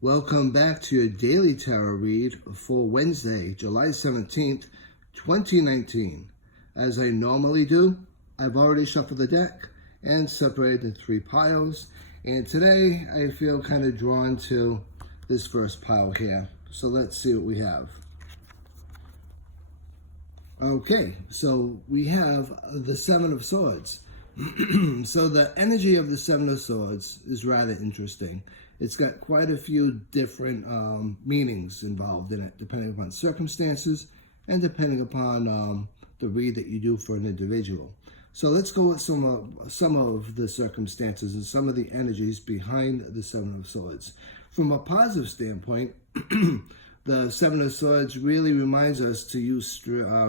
Welcome back to your daily tarot read for Wednesday, July 17th, 2019. As I normally do, I've already shuffled the deck and separated the three piles. And today I feel kind of drawn to this first pile here. So let's see what we have. Okay, so we have the Seven of Swords. So the energy of the Seven of Swords is rather interesting. It's got quite a few different meanings involved in it, depending upon circumstances and depending upon the read that you do for an individual. So let's go with some of the circumstances and some of the energies behind the Seven of Swords. From a positive standpoint, the Seven of Swords really reminds us to use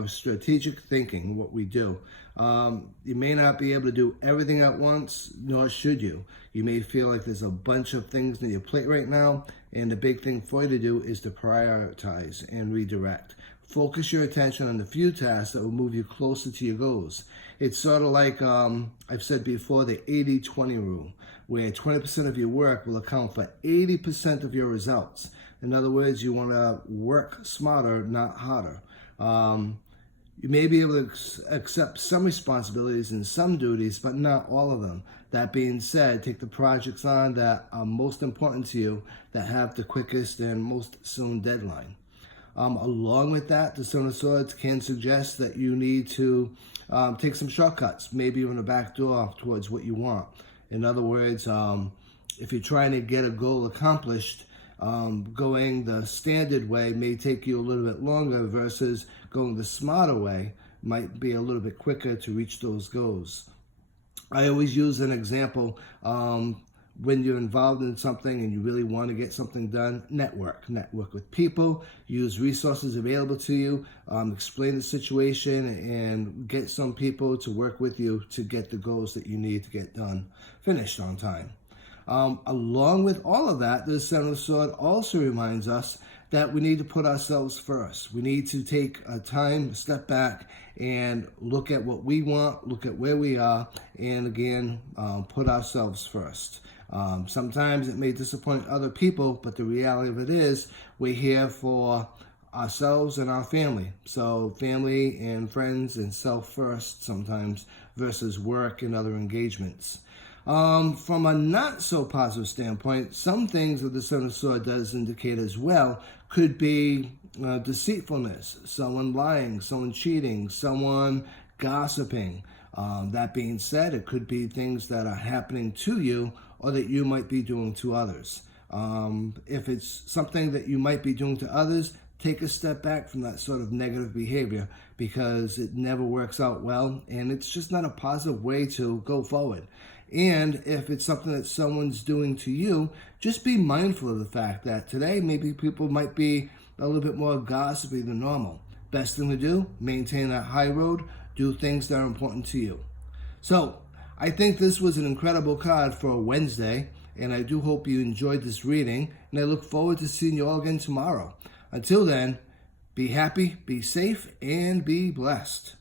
strategic thinking, what we do. You may not be able to do everything at once, nor should you. You may feel like there's a bunch of things on your plate right now, and the big thing for you to do is to prioritize and redirect. Focus your attention on the few tasks that will move you closer to your goals. It's sort of like I've said before, the 80-20 rule, where 20% of your work will account for 80% of your results. In other words, you want to work smarter, not harder. You may be able to accept some responsibilities and some duties, but not all of them. That being said, take the projects on that are most important to you, that have the quickest and most soon deadline. Along with that, the Seven of Swords can suggest that you need to take some shortcuts, maybe even a back door towards what you want. In other words, if you're trying to get a goal accomplished, going the standard way may take you a little bit longer versus going the smarter way might be a little bit quicker to reach those goals. I always use an example. When you're involved in something and you really want to get something done, network with people, use resources available to you, explain the situation, and get some people to work with you to get the goals that you need to get done, finished on time. Along with all of that, the Seven of Swords also reminds us that we need to put ourselves first. We need to take a time, step back, and look at what we want, look at where we are, and again, put ourselves first. Sometimes it may disappoint other people, but the reality of it is we're here for ourselves and our family. So family and friends and self first sometimes versus work and other engagements. From a not so positive standpoint, some things that the Seven of Swords does indicate as well could be deceitfulness, someone lying, someone cheating, someone gossiping. That being said, it could be things that are happening to you or that you might be doing to others. If it's something that you might be doing to others, take a step back from that sort of negative behavior because it never works out well and it's just not a positive way to go forward. And if it's something that someone's doing to you, just be mindful of the fact that today maybe people might be a little bit more gossipy than normal. Best thing to do, maintain that high road, do things that are important to you. So I think this was an incredible card for a Wednesday, and I do hope you enjoyed this reading, and I look forward to seeing you all again tomorrow. Until then, be happy, be safe, and be blessed.